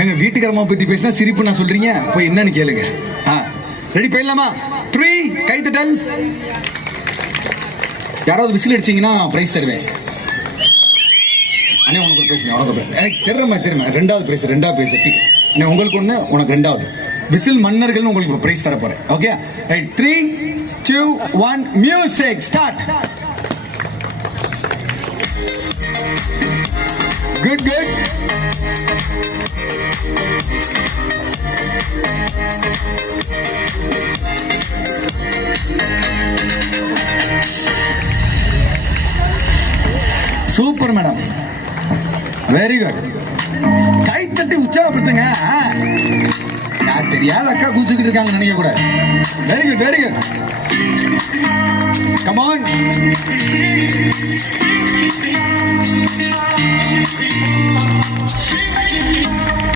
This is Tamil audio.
எங்க வீட்டுக்காரமா பத்தி பேசினா சிரிப்பு நான் சொல்றீங்க, போய் என்னன்னு கேளுங்க. ரெடி போயிடலாமா? 3 கை தட்டல். யாராவது விசில் அடிச்சீங்கன்னா பிரைஸ் தருவேன். அண்ணே உனக்கு ஒரு பிரைஸ், எனக்கு தெரியுமா ரெண்டாவது பிரைஸ் அண்ணே உங்களுக்கு ஒண்ணு, உனக்கு ரெண்டாவது. விசில் மன்னர்கள் உங்களுக்கு பிரைஸ் தர போறேன். Okay right. 3 2 1 music start. Good good. Super madam, very good. கை தட்டி உற்சாகப்படுத்துங்க. யார் தெரியாத அக்கா கூச்சுக்கிட்டு இருக்காங்க நினைக்க கூட. Very good very good. Come on.